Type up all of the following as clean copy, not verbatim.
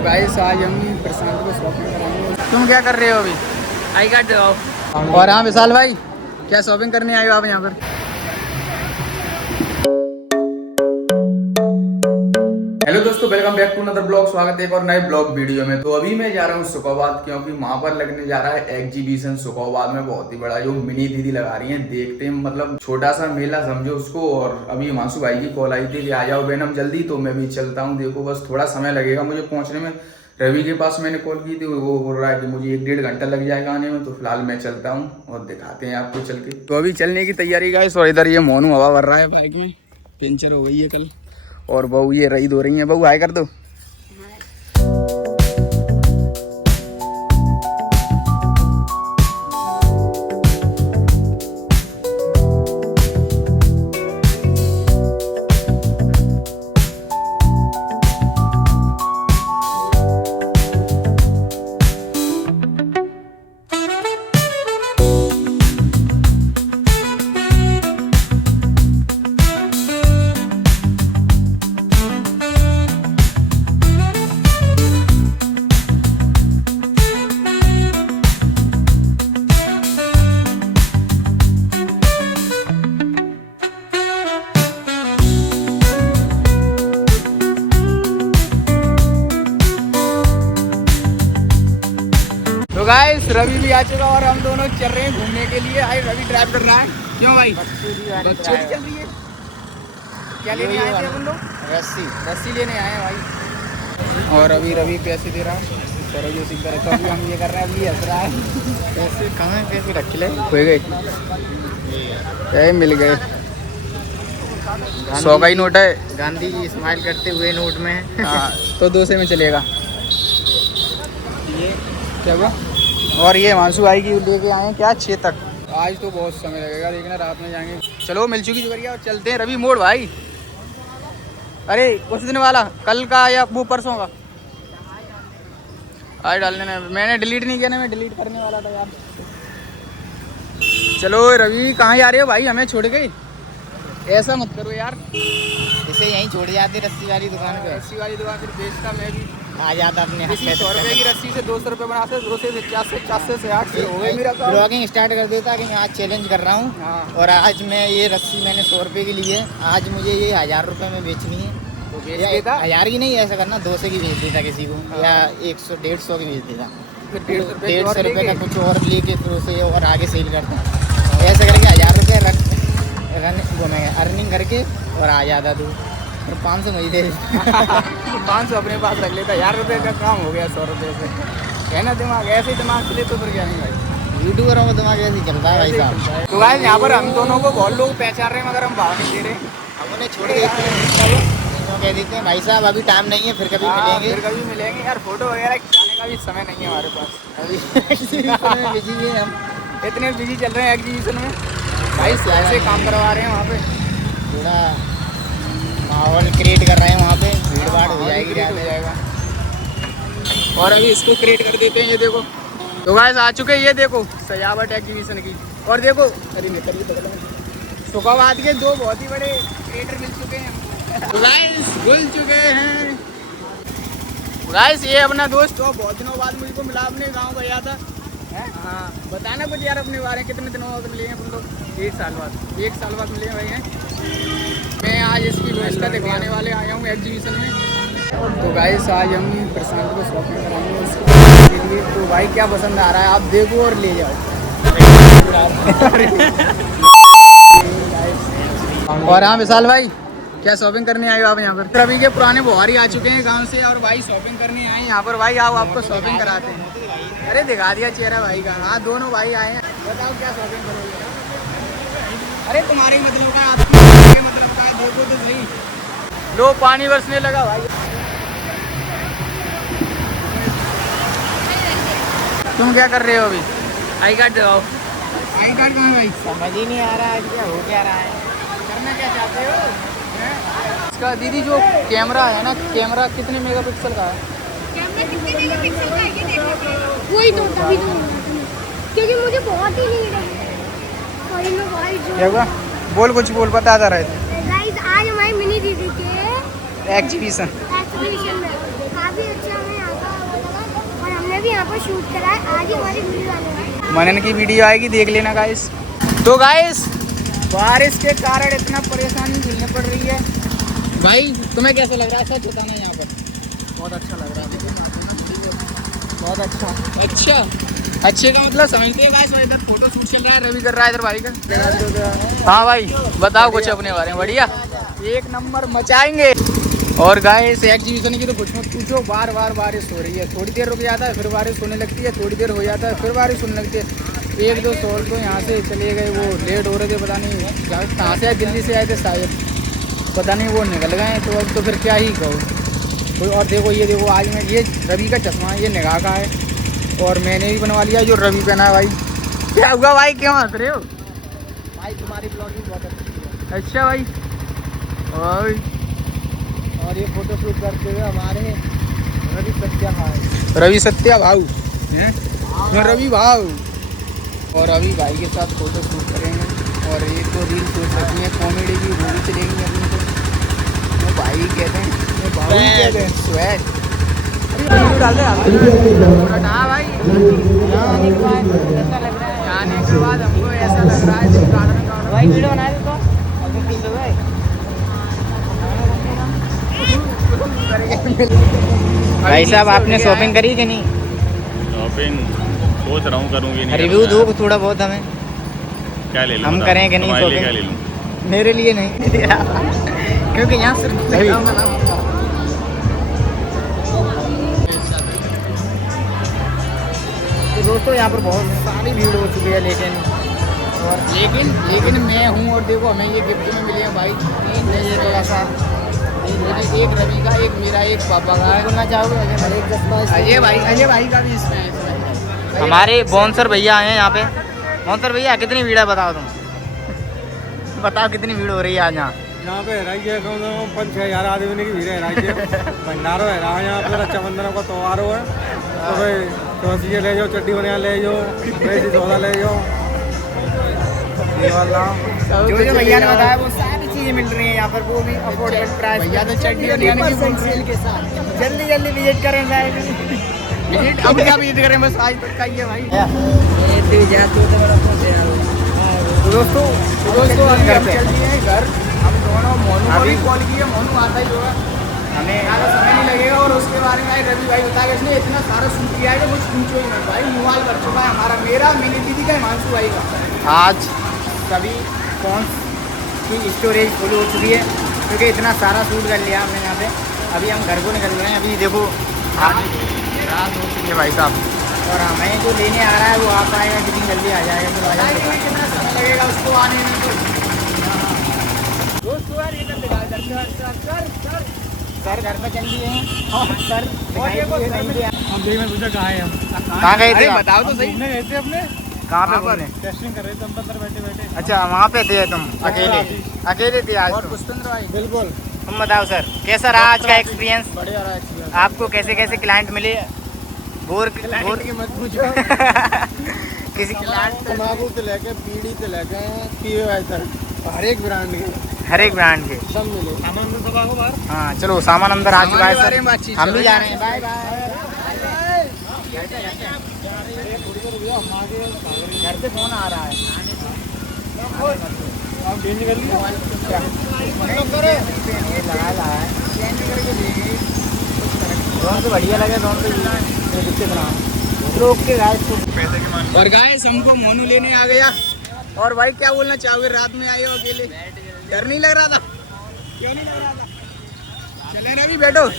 तो गाइस आज हम प्रशांत को शॉपिंग कराएंगे। तुम क्या कर रहे हो अभी? आई कार्ड दिखाओ। और हाँ विशाल भाई, क्या शॉपिंग करने आए हो आप यहाँ पर? हेलो दोस्तों, welcome back to another blog. स्वागत है एक और नए ब्लॉग वीडियो में। तो अभी मैं जा रहा हूँ सुखोबाद, क्योंकि वहां पर लगने जा रहा है एग्जीबिशन। सुखोबाद में बहुत ही बड़ा जो मिनी दीदी लगा रही है, देखते हैं मतलब छोटा सा मेला समझो उसको। और अभी हिमांशु भाई की कॉल आई थी कि आ जाओ बेनम जल्दी, तो मैं भी चलता हूँ। देखो बस थोड़ा समय लगेगा मुझे पहुंचने में। रवि के पास मैंने कॉल की थी, वो बोल रहा है कि मुझे 1-1.5 घंटा लग जाएगा आने में। तो फिलहाल मैं चलता हूँ और दिखाते हैं आपको चल के। तो अभी चलने की तैयारी गाइस। और इधर ये मोनू हवा भर रहा है बाइक में, पंचर हो गई है कल। और बहू ये रही धो रही है। बहू हाय कर दो। तो गाइस रवि भी आ चुका और हम दोनों चल रहे हैं घूमने के लिए। भाई रवि ड्राइव कर रहा है। क्यों भाई? बच्चों की चल रही है। क्या लेने आए थे अपन लोग? रस्सी लेने आए हैं भाई। और अभी रवि पैसे दे रहा है। चलो जो सीख तो अभी हम ये कर रहे हैं। अभी हंस रहा है। पैसे कहाँ है? पैसे रख ले। हो गए, मिल गए। 100 का ही नोट है। गांधी जी स्माइल करते हुए नोट में। हाँ तो 200 में चलेगा। ये क्या हुआ? और ये हिमांशु भाई की लेके आए हैं क्या 6 तक। आज तो बहुत समय लगेगा, देखना रात में जाएंगे। चलो मिल चुकी जुगरिया और चलते हैं रवि मोड़ भाई। अरे उस दिन वाला कल का या वो परसों का आज डालने में मैंने डिलीट नहीं किया ना, मैं डिलीट करने वाला था यार। चलो रवि कहाँ जा रहे हो भाई? हमें छोड़ गई। ऐसा मत करो यार। इसे यहीं छोड़ जाते रस्सी वाली दुकान पे। रस्सी वाली दुकान फिर बेचता मैं भी। आ जाता अपने 100 रुपए की रस्सी से 200 रुपए बनाते, 200 से 400 से 800 हो गए मेरा काम। ब्लॉगिंग स्टार्ट कर देता कि मैं आज चैलेंज कर रहा हूँ। हाँ। और आज मैं ये रस्सी मैंने 100 रुपए की ली है। आज मुझे ये 1000 रुपए में बेचनी है। तो बेच या देता। 1000 की नहीं, ऐसा करना 200 की बेच देता किसी को। हाँ। या 100-150 की बेच देता। फिर 150 रुपये का कुछ और लेके फिर उसे और आगे सेल करता। ऐसे करके 1000 रुपये अर्निंग करके और आ जाता तू। 500 मुझे दे 500 अपने पास रख लेता। 1000 रुपये का काम हो गया 100 रुपये से। है ना दिमाग? ऐसे ही दिमाग चले तो फिर क्या नहीं भाई। यूट्यूबरों का दिमाग ऐसे ही चलता है भाई साहब। तो गाइस यहाँ पर हम दोनों को बहुत लोग पहचान रहे हैं, मगर हम भाव नहीं दे रहे। हम उन्हें छोड़ देते हैं, कह देते हैं भाई साहब अभी टाइम नहीं है, फिर कभी मिलेंगे। फिर कभी मिलेंगे यार। फोटो वगैरह खिंचाने का भी समय नहीं है हमारे पास अभी बिजी हैं हम। इतने बिजी चल रहे हैं एग्जीबिशन में भाई। ऐसे काम करवा रहे हैं वहाँ पे, थोड़ा माहौल क्रिएट कर रहे हैं वहाँ पे। भीड़ भाड़ हो जाएगी, हो जाएगा। और अभी इसको क्रिएट कर देते हैं। ये देखो तो गाइस आ चुके हैं। ये देखो सजावट एग्जीबिशन की। और देखो सुखोबाद के 2 बहुत ही बड़े क्रिएटर मिल चुके हैं। तो गाइस भूल चुके हैं गाइस। ये अपना दोस्त तो बहुत दिनों बाद मुझको मिला, अपने गाँव गया था। हाँ बताना कुछ यार अपने बारे में। कितने दिनों बाद मिले हैं हम लोग? 1 साल बाद। 1 साल बाद मिले हैं भाई हैं। मैं आज इसकी व्यवस्था दिखाने वाले आया हूँ एग्जीबिशन में। तो गाइस आज हम प्रशांत को शॉपिंग कराएंगे उसके लिए। तो भाई क्या पसंद आ रहा है आप देखो और ले जाओ। और हाँ विशाल भाई, क्या शॉपिंग करने आए हो आप यहाँ पर? रवि के पुराने बुहारी आ चुके हैं गांव से और भाई शॉपिंग करने आए यहाँ पर। भाई आओ आपको शॉपिंग कराते हैं। अरे दिखा दिया चेहरा भाई का। हाँ दोनों भाई आए हैं। बताओ क्या शॉपिंग करोगे? अरे तुम्हारे मतलब का आपके मतलब का देखो तो सही। लो पानी बरसने लगा भाई। तुम क्या कर रहे हो अभी? आई कार्ड दिखाओ। आई कार्ड कहाँ है भाई? समझ ही नहीं आ रहा है क्या हो क्या रहा है। करना क्या चाहते हो? इसका दीदी जो कैमरा है ना, कैमरा कितने मेगापिक्सल का है? कैमरा कितने मेगापिक्सल का है ये देखो। वही तो तभी तो क्योंकि मुझे बहुत ही नीड है। और इन भाई जो क्या हुआ? बोल कुछ बोल, बता रहे थे। गाइस आज हमारी मिनी दीदी के एग्जीबिशन में काफी अच्छा हमें यहाँ को शूट करा है, आज ही हमारी वीडियो आने वाली है। मनन की वीडियो आएगी, देख लेना गाइस। तो गाइस बारिश के कारण इतना परेशानी झेलनी पड़ रही है। भाई तुम्हें कैसा लग रहा है सच बताना यहाँ पर? बहुत अच्छा लग रहा है, बहुत अच्छा अच्छे का मतलब समझते हैं गाइस। इधर फोटो शूट चल रहा है, रवि कर रहा है इधर भाई का। हाँ भाई बताओ कुछ अपने बारे में। बढ़िया, एक नंबर मचाएंगे। और गाइस एग्जीबिशन की तो कुछ मत पूछो, बार बार बारिश हो रही है। थोड़ी देर रुक जाता है फिर बारिश होने लगती है, थोड़ी देर हो जाता है फिर बारिश होने लगती है। एक दो सॉल तो यहाँ से चले गए, वो लेट हो रहे थे, पता नहीं कहाँ से आए, दिल्ली से आए थे शायद, पता नहीं वो निकल गए। तो अब तो फिर क्या ही कहो। और देखो ये देखो, आज मैं ये रवि का चश्मा है, ये निगाह का है और मैंने भी बनवा लिया जो रवि पहना है। भाई क्या हुआ भाई, क्यों हंस रहे हो? भाई तुम्हारी ब्लॉगिंग बहुत अच्छी है। अच्छा भाई। और ये फोटो शूट करते हुए हमारे रवि सत्या भाई, रवि सत्या भाऊ हैं? रवि भाऊ और रवि भाई के साथ फोटो शूट करेंगे। और एक तो रील शूट रखनी है, कॉमेडी की वो भी चलेगी अपनी। तो भाई कहते हैं, भाऊ कहते हैं, स्वैग डाल दे। हाँ भाई, आने के बाद ऐसा लग रहा है, आने के बाद हमको ऐसा लग रहा है भाई वीडियो बना दे तो। भाई साहब आपने शॉपिंग करी कि नहीं? शॉपिंग सोच रहा हूँ, करूँगी नहीं। रिव्यू दो थोड़ा बहुत हमें, क्या ले लूँ? हम बताओ। करें कि नहीं तुम्हारे लिए शॉपिंग? क्या ले लूँ? मेरे लिए नहीं क्योंकि यहाँ सिर्फ तो दोस्तों यहाँ पर बहुत सारी भीड़ हो चुकी है। लेकिन मैं हूँ और देखो हमें ये गिफ्ट में मिले हैं भाई। ये थोड़ा सा एक रवि का, एक मेरा, एक पापा का है। बोलना चाहोगे अजय भाई का भी इसमें है। हमारे बॉन्सर भैया आए हैं यहाँ पे। बॉन्सर भैया कितनी भीड़ है बताओ तुम, बताओ कितनी भीड़ हो रही है आज यहाँ पे? राज्य 5-6 हज़ार आदमी की भीड़ है। राज्य भंडारो है यहाँ पे, रक्षाबंधन का त्योहार है। तो भाई तो ले जाओ, चड्डी बनिया ले जाओ, वैसी सौदा ले जाओ। जो भैया ने बताया वो सारी चीजें मिल रही हैं यहाँ पर, वो भी अफोर्डेबल प्राइस। भैया तो चड्डी बनिया सेल के साथ जल्दी विजिट करें जाए। विजिट अब क्या विजिट करें, बस आज तक का ही है भाई। तो दोस्तों हम घर पे चल दिए हैं घर। हम दोनों मोनू को भी कॉल किया, मोनू आता ही होगा, हमें ज़्यादा समय नहीं लगेगा। और उसके बारे में रवि भाई बताया, इसने इतना सारा शूट किया है कि कुछ पूछो ही नहीं भाई। मोबाइल कर चुका है हमारा, मेरा, मेरी दीदी का, हिमांशु भाई का। आज सभी फोन की स्टोरेज फुल हो चुकी है क्योंकि इतना सारा शूट कर लिया हमने यहाँ पे। अभी हम घर को निकल रहे हैं। अभी देखो रात हो चुकी है भाई साहब, और हमें जो लेने आ रहा है वो आ पाएगा कितनी जल्दी आ जाएगा, तो आ जाएगा। कितना समय लगेगा उसको आने में? सर घर पे चल दिए हैं और सर नहीं दिया। हम देख में पूछा कहाँ है हम, कहाँ गए थे? बताओ तो सही। गए थे अपने, कहाँ पे बोले? टेस्टिंग कर रहे थे हम अंदर बैठे। अच्छा वहाँ पे थे तुम अकेले थे आज? और पुष्पेंद्र भाई बिल्कुल। तुम बताओ सर कैसा रहा आज का एक्सपीरियंस? बढ़िया रहा एक्सपीरियंस। आपको कैसे कैसे क्लाइंट मिले? बोर की मत पूछो। किसी तम्बाकू से लेके बीड़ी से लेके POI तक हर एक ब्रांड के सब मिले। सामान तो सब आओ बाहर। हाँ चलो सामान अंदर आ चुका है सर, हम भी जा रहे हैं। बाय घर से फोन आ रहा है। आप चेंज कर लिया? कौन से बढ़िया लगे, कौन से लोग के गाइस। और गाइस हमको मोनू लेने आ गया। और भाई क्या बोलना चाहोगे, रात में आए हो अकेले, डर नहीं लग रहा था? क्यों नहीं लग रहा था? चले रवि बैठो।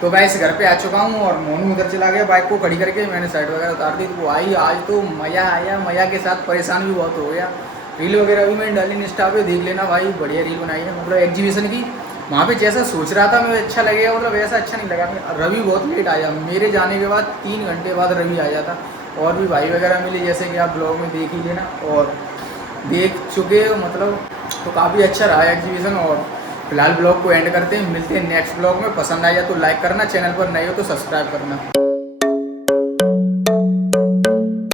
तो गाइस घर पे आ चुका हूँ और मोनू उधर चला गया। बाइक को खड़ी करके मैंने साइड वगैरह उतार दी, तो वो आई। आज तो मज़ा आया, मज़ा के साथ परेशान भी बहुत हो गया। रील वगैरह भी मैंने डाली इंस्टा पे, देख लेना भाई, बढ़िया रील बनाई है। मतलब एग्जीबिशन की वहाँ पे जैसा सोच रहा था मैं अच्छा लगेगा, मतलब वैसा अच्छा नहीं लगा। रवि बहुत लेट आया, मेरे जाने के बाद 3 घंटे बाद रवि आ जाता। और भी भाई वगैरह मिले जैसे कि आप ब्लॉग में देख ही लेना और देख चुके हो, मतलब तो काफ़ी अच्छा रहा एग्जीबिशन। और फिलहाल ब्लॉग को एंड करते हैं, मिलते हैं नेक्स्ट ब्लॉग में। पसंद आया तो लाइक करना, चैनल पर नए हो तो सब्सक्राइब करना।